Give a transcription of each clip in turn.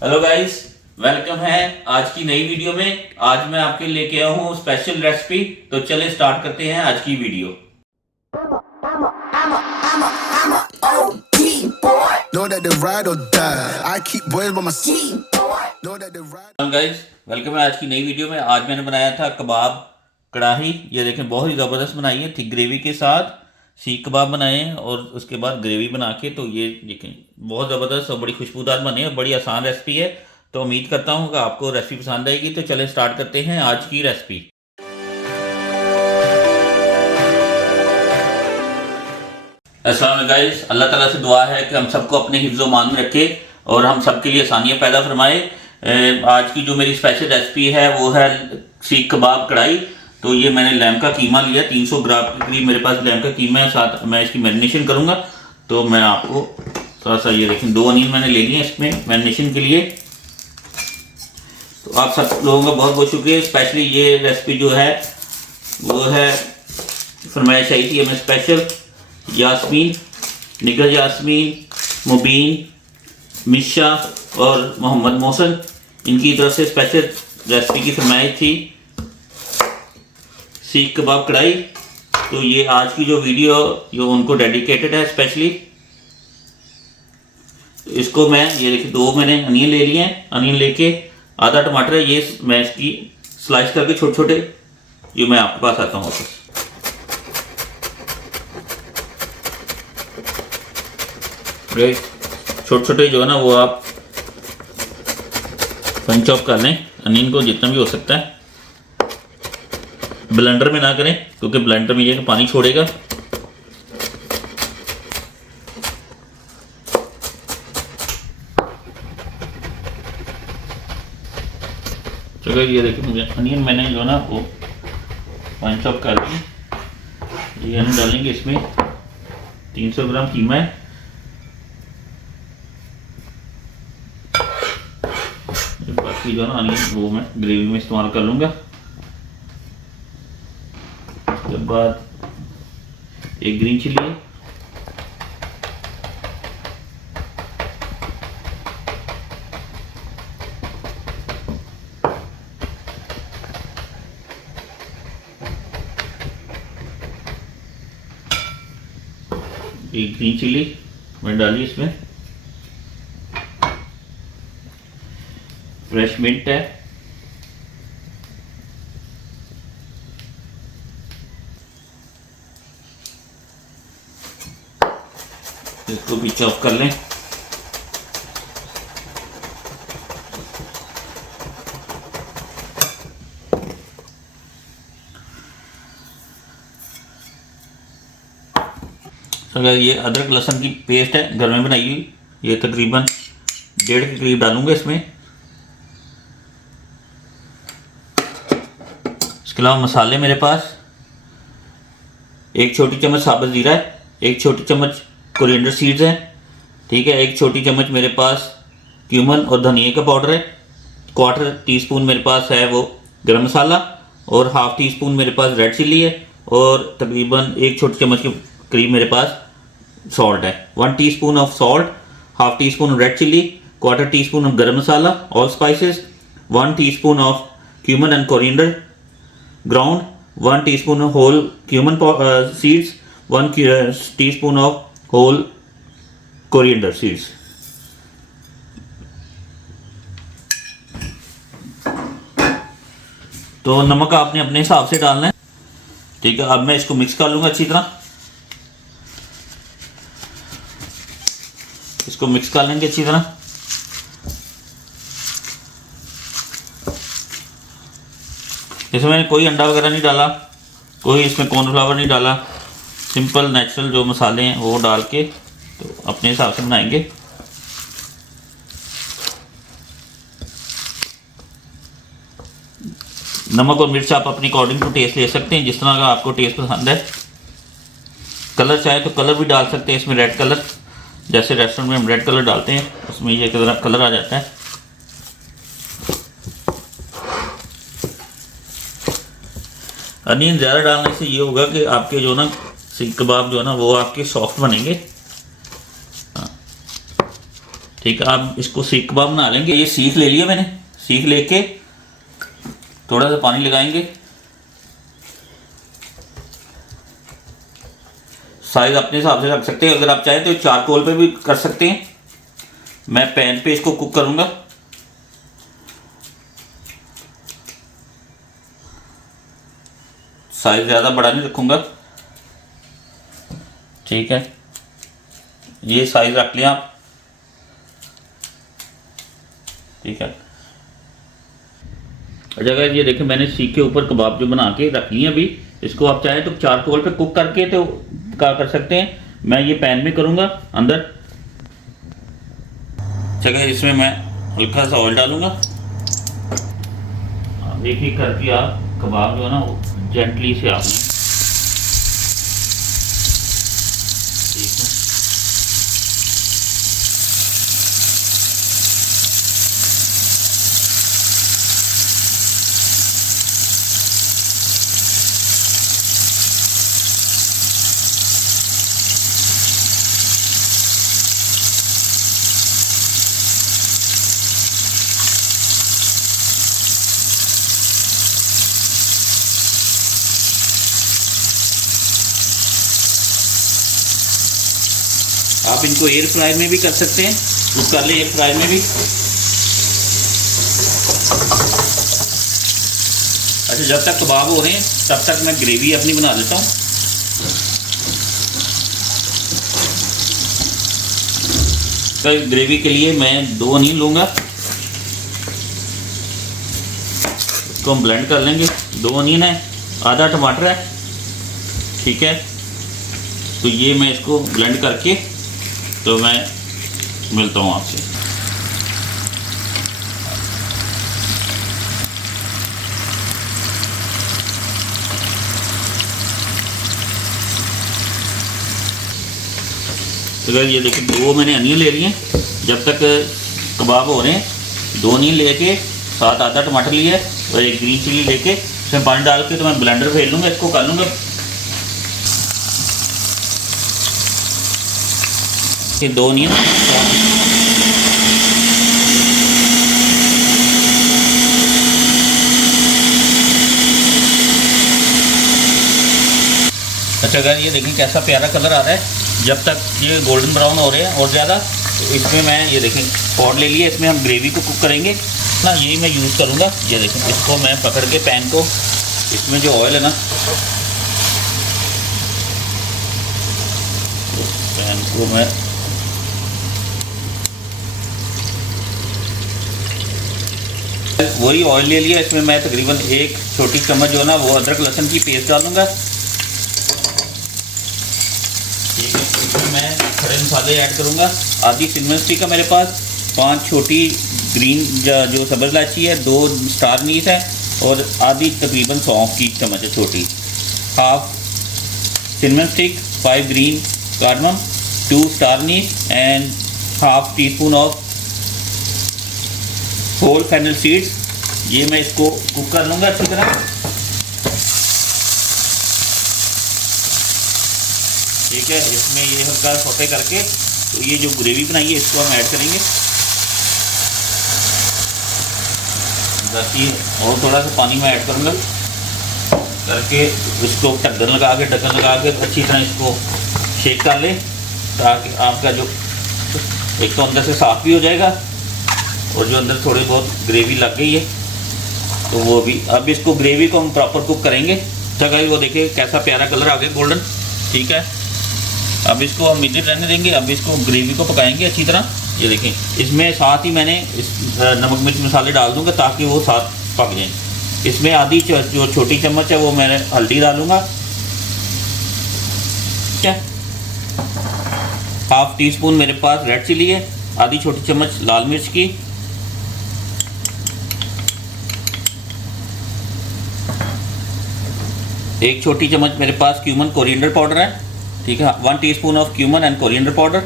Hello guys, welcome है आज की नई वीडियो में। आज मैं आपके लेके आया हूँ स्पेशल रेसिपी। तो चले स्टार्ट करते हैं आज की वीडियो। गाइस, वेलकम है आज की नई वीडियो में। आज मैंने बनाया था कबाब कढ़ाई। ये देखें, बहुत ही ज़बरदस्त बनाई है, थिक ग्रेवी के साथ सीख कबाब बनाए हैं और उसके बाद ग्रेवी बना के। तो ये देखें, बहुत ज़बरदस्त और बड़ी खुशबूदार बने हैं। बड़ी आसान रेसिपी है, तो उम्मीद करता हूँ कि आपको रेसिपी पसंद आएगी। तो चले स्टार्ट करते हैं आज की रेसिपी। अस्सलाम वालेकुम गाइस, अल्लाह ताला से दुआ है कि हम सबको अपने हिफ्ज़ मान में रखे और हम सबके लिए आसानियाँ पैदा फरमाए। आज की जो मेरी स्पेशल रेसिपी है वो है सीख कबाब कढ़ाई। तो ये मैंने लैम का कीमा लिया, 300 ग्राम के करीब मेरे पास लैम का कीमा है। साथ मैं इसकी मैरिनेशन करूँगा। तो मैं आपको थोड़ा सा ये देखें, 2 अनियन मैंने ले लिए इसमें मैरिनेशन के लिए। तो आप सब लोगों का बहुत बहुत शुक्रिया। स्पेशली ये रेसिपी जो है वो है फरमाइश आई थी हमें स्पेशल। यास्मीन, निगर यास्मीन, मुबीन, मिशा और मोहम्मद मोहसन, इनकी तरफ से स्पेशल रेसिपी की फरमाइश थी सीख कबाब कढ़ाई। तो ये आज की जो वीडियो जो उनको डेडिकेटेड है स्पेशली। इसको मैं ये देखिए, 2 मैंने अनियन ले लिए हैं। अनियन लेके आधा टमाटर है, ये मैं इसकी स्लाइस करके छोटे छोटे जो मैं आपके पास आता हूँ वापस। छोटे छोटे जो है ना वो आप फन चॉप कर लें अनियन को जितना भी हो सकता है। ब्लेंडर में ना करें क्योंकि ब्लेंडर में ये पानी छोड़ेगा। चलो ये देखिए, मुझे अनियन मैंने जो ना वो फन चॉप कर दी। ये हम डालेंगे इसमें 300 ग्राम कीमा है। बाकी जो ना अनियन वो मैं ग्रेवी में इस्तेमाल कर लूँगा। उसके बाद एक ग्रीन चिली है, एक ग्रीन चिली मैं डाली इसमें। फ्रेश मिंट है, इसको भी चॉप कर लें। अगर ये अदरक लहसुन की पेस्ट है घर में बनाई हुई, ये तकरीबन 1.5 के करीब डालूंगा इसमें। इसके अलावा मसाले मेरे पास 1 छोटी चम्मच साबुत ज़ीरा है, 1 छोटी चम्मच कोरिएंडर सीड्स हैं, ठीक है। 1 छोटी चम्मच मेरे पास क्यूमन और धनिया का पाउडर है। 1/4 टीस्पून मेरे पास है वो गरम मसाला और 1/2 टीस्पून मेरे पास रेड चिल्ली है और तकरीबन 1 छोटी चम्मच के करीब मेरे पास सॉल्ट है। 1 teaspoon of salt, 1/2 teaspoon red chilli, 1/4 teaspoon of garam masala all spices, 1 teaspoon of cumin and coriander ground, 1 teaspoon of whole cumin seeds, 1 teaspoon of whole coriander seeds। तो नमक आपने अपने हिसाब से डालना है, ठीक है। अब मैं इसको मिक्स कर लूंगा अच्छी तरह। इसको मिक्स कर लेंगे अच्छी तरह। इसमें मैंने कोई अंडा वगैरह नहीं डाला, कोई इसमें कॉर्नफ्लावर नहीं डाला। सिंपल नेचुरल जो मसाले हैं वो डाल के तो अपने हिसाब से बनाएंगे। नमक और मिर्च आप अपनी अकॉर्डिंग टू टेस्ट ले सकते हैं, जिस तरह का आपको टेस्ट पसंद है। कलर चाहे तो कलर भी डाल सकते हैं इसमें, रेड कलर, जैसे रेस्टोरेंट में हम रेड कलर डालते हैं उसमें ये कलर आ जाता है। अनियन ज़्यादा डालने से ये होगा कि आपके जो ना सीख कबाब जो है ना वो आपके सॉफ्ट बनेंगे। ठीक है, अब इसको सीख कबाब बना लेंगे। ये सीख ले लिया मैंने, सीख लेके थोड़ा सा पानी लगाएंगे। साइज अपने हिसाब से रख सकते हैं, अगर आप चाहें तो चारकोल पे भी कर सकते हैं। मैं पैन पे इसको कुक करूंगा। साइज ज़्यादा बड़ा नहीं रखूंगा, ठीक है, ये साइज रख लिया आप, ठीक है। अगर ये देखें मैंने सीख के ऊपर कबाब जो बना के रख लिए अभी, इसको आप चाहें तो चारकोल पे कुक करके तो क्या कर सकते हैं। मैं ये पैन में करूंगा अंदर, जगह इसमें मैं हल्का सा ऑयल डालूंगा। एक एक करके आप कबाब जो है ना जेंटली से आपने, ठीक है, आप इनको एयर फ्रायर में भी कर सकते हैं, कुक कर ले एयर फ्रायर में भी। अच्छा, जब तक कबाब हो रहे हैं तब तक मैं ग्रेवी अपनी बना लेता हूँ। तो ग्रेवी के लिए मैं 2 अनियन लूँगा, इसको हम ब्लेंड कर लेंगे। 2 अनियन है, आधा टमाटर है, ठीक है। तो ये मैं इसको ब्लेंड करके तो मैं मिलता हूँ आपसे। तो ये देखिए 2 मैंने अनियन ले लिए हैं। जब तक कबाब हो रहे हैं 2 अनियन लेके साथ आधा टमाटर लिया है और 1 ग्रीन चिली लेके इसमें पानी डाल के तो मैं ब्लेंडर फेर लूँगा, इसको कर लूँगा। ये 2 अनियन, अच्छा अगर ये देखें कैसा प्यारा कलर आ रहा है। जब तक ये गोल्डन ब्राउन हो रहे हैं और ज़्यादा, तो इसमें मैं ये देखें पॉट ले लिया, इसमें हम ग्रेवी को कुक करेंगे ना, यही मैं यूज़ करूँगा। ये देखें इसको मैं पकड़ के पैन को, इसमें जो ऑयल है ना, पैन को मैं वही ऑयल ले लिया, इसमें मैं तकरीबन 1 छोटी चम्मच जो है ना वो अदरक लहसुन की पेस्ट डालूंगा, ठीक है। इसमें मैं खड़े मसाले ऐड करूंगा। आधी सिनेमन स्टिक है मेरे पास, 5 छोटी ग्रीन जो सब्ज़ इलायची है, 2 स्टार नीस है और आधी तकरीबन सौंफ की चम्मच है छोटी, half cinnamon stick, 5 green cardamom, 2 star anise and half teaspoon of whole fennel seeds. ये मैं इसको कुक कर लूँगा अच्छी तरह, ठीक है। इसमें ये हल्का सौटे करके तो ये जो ग्रेवी बनाई है इसको हम ऐड करेंगे। बाकी और थोड़ा सा पानी मैं ऐड करूँगा करके इसको ढक्कन लगा के अच्छी तरह इसको शेक कर ले, ताकि आपका जो एक तो अंदर से साफ़ भी हो जाएगा और जो अंदर थोड़ी बहुत ग्रेवी लग गई है तो वो भी। अब इसको ग्रेवी को हम प्रॉपर कुक करेंगे। अच्छा गाइस, वो देखिए कैसा प्यारा कलर आ गया गोल्डन, ठीक है। अब इसको हम मीडियम रहने देंगे। अब इसको ग्रेवी को पकाएंगे अच्छी तरह। ये देखें इसमें साथ ही मैंने इस नमक मिर्च मसाले डाल दूँगा ताकि वो साथ पक जाएँ। इसमें आधी जो छोटी चम्मच है वो मैंने हल्दी डालूँगा, ठीक है। हाफ टी स्पून मेरे पास रेड चिली है, आधी छोटी चम्मच लाल मिर्च की, एक छोटी चम्मच मेरे पास क्यूमन कोरिएंडर पाउडर है, ठीक है। 1 teaspoon of cumin and coriander powder,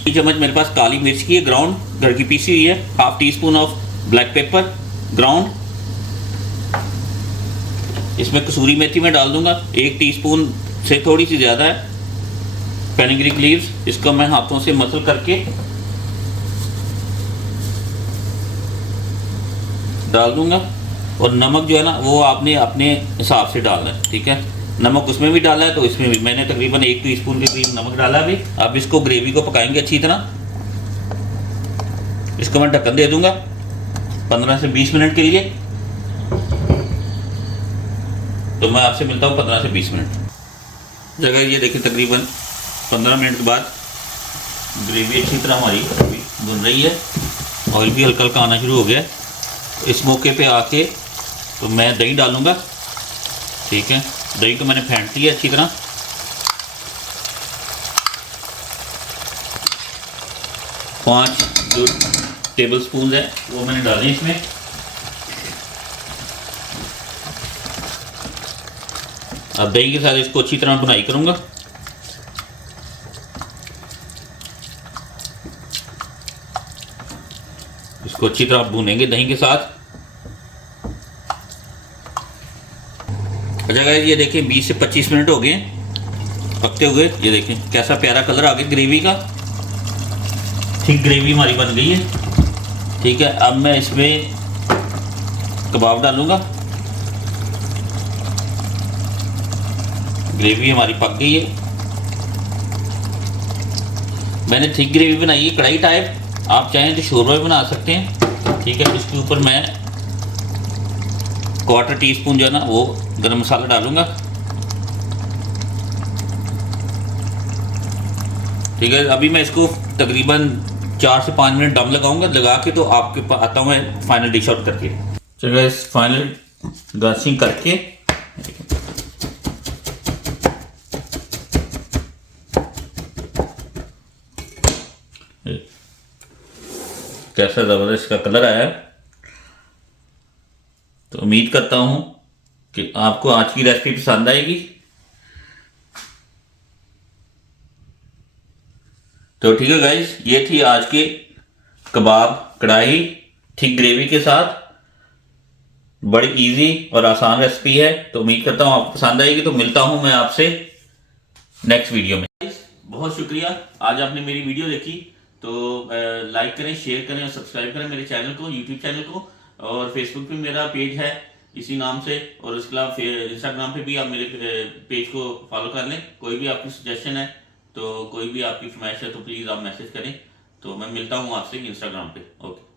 1 चम्मच मेरे पास काली मिर्च की है ग्राउंड, घर की पीसी हुई है, half teaspoon of black pepper ground. इसमें कसूरी मेथी मैं डाल दूंगा, 1 टीस्पून से थोड़ी सी ज़्यादा है, फेनुग्रीक लीव्स, इसको मैं हाथों से मसल करके डाल दूंगा। और नमक जो है ना वो आपने अपने हिसाब से डालना है, ठीक है। नमक उसमें भी डाला है तो इसमें भी मैंने तकरीबन 1 टीस्पून के करीब नमक डाला भी। अब इसको ग्रेवी को पकाएंगे अच्छी तरह। इसको मैं ढक्कन दे दूंगा 15 से 20 मिनट के लिए। तो मैं आपसे मिलता हूँ 15 से 20 मिनट। जगह ये देखिए तकरीबन 15 मिनट के बाद ग्रेवी अच्छी तरह हमारी भुन रही है, ऑयल भी हल्का हल्का आना शुरू हो गया है। इस मौके पे आके तो मैं दही डालूँगा, ठीक है। दही को मैंने फेंट लिया अच्छी तरह। पाँच जो टेबल स्पून है वो मैंने डाले इसमें। अब दही के साथ इसको अच्छी तरह बुनाई करूँगा। इसको अच्छी तरह भूनेंगे दही के साथ। अच्छा गाइस, ये देखिए 20 से 25 मिनट हो गए पकते हुए। ये देखें कैसा प्यारा कलर आ गया ग्रेवी का। ठीक ग्रेवी हमारी बन गई है, ठीक है। अब मैं इसमें कबाब डालूंगा। ग्रेवी हमारी पक गई है। मैंने थिक ग्रेवी बनाई है कढ़ाई टाइप, आप चाहें तो शोरबा भी बना सकते हैं, ठीक है। इसके ऊपर मैं 1/4 टीस्पून जो है ना वो गरम मसाला डालूंगा, ठीक है। अभी मैं इसको तकरीबन 4 से 5 मिनट दम लगाऊंगा। लगा के तो आपके पास आता हूँ मैं फाइनल डिश आउट करके। चलो इस फाइनल गार्निशिंग करके कैसा ज़बरदस्त इसका कलर आया है। तो उम्मीद करता हूँ कि आपको आज की रेसिपी पसंद आएगी। तो ठीक है गाइस, ये थी आज के कबाब कढ़ाई थिक ग्रेवी के साथ। बड़ी इजी और आसान रेसिपी है। तो उम्मीद करता हूँ आपको पसंद आएगी। तो मिलता हूँ मैं आपसे नेक्स्ट वीडियो में। बहुत शुक्रिया आज आपने मेरी वीडियो देखी। तो लाइक करें, शेयर करें और सब्सक्राइब करें मेरे चैनल को, यूट्यूब चैनल को। और फेसबुक पे मेरा पेज है इसी नाम से, और उसके अलावा इंस्टाग्राम पे भी आप मेरे पेज को फॉलो कर लें। कोई भी आपकी सजेशन है तो कोई भी आपकी फरमाइश है तो प्लीज़ आप मैसेज करें। तो मैं मिलता हूँ आपसे इंस्टाग्राम पे। ओके।